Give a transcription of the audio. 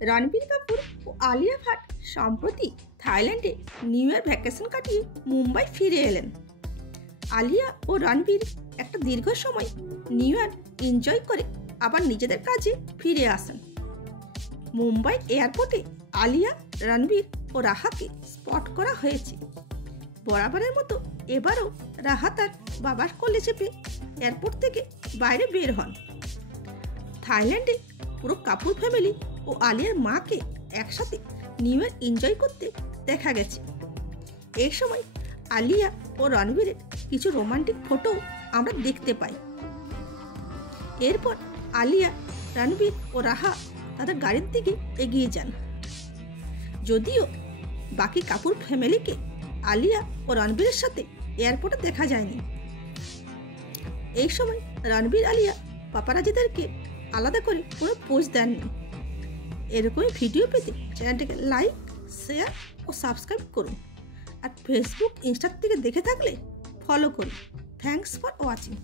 রণবীর কাপুর ও আলিয়া ভাট সম্প্রতি থাইল্যান্ডে new year vacation কাটিয়ে মুম্বাই ফিরে এলেন। আলিয়া ও রণবীর একটা দীর্ঘ সময় নিউ ইয়ার এনজয় করে আবার নিজেদের কাজে ফিরে আসেন। মুম্বাই এয়ারপোর্টে আলিয়া, রণবীর ও রাহাকে স্পট করা হয়েছে। বরাবরের মতো এবারও রাহা তার বাবার কোলে চেপে এয়ারপোর্ট থেকে বাইরে বের হন। থাইল্যান্ডে পুরো কাপুর ফ্যামিলি ও আলিয়ার মাকে একসাথে নিউ ইয়ার এনজয় করতে দেখা গেছে। এই সময় আলিয়া ও রণবীরের কিছু রোমান্টিক ফটো আমরা দেখতে পাই। এরপর আলিয়া, রণবীর ও রাহা তাদের গাড়ির দিকে এগিয়ে যান। যদিও বাকি কাপুর ফ্যামিলিকে আলিয়া ও রণবীরের সাথে এয়ারপোর্টে দেখা যায়নি। এই সময় রণবীর আলিয়া পাপারাজিদেরকে আলাদা করে কোনো পোস্ট দেননি। এরকমই ভিডিও পেতে চ্যানেলটিকে লাইক, শেয়ার ও সাবস্ক্রাইব করুন। আর ফেসবুক, ইনস্টা থেকে দেখে থাকলে ফলো করুন। Thanks for watching.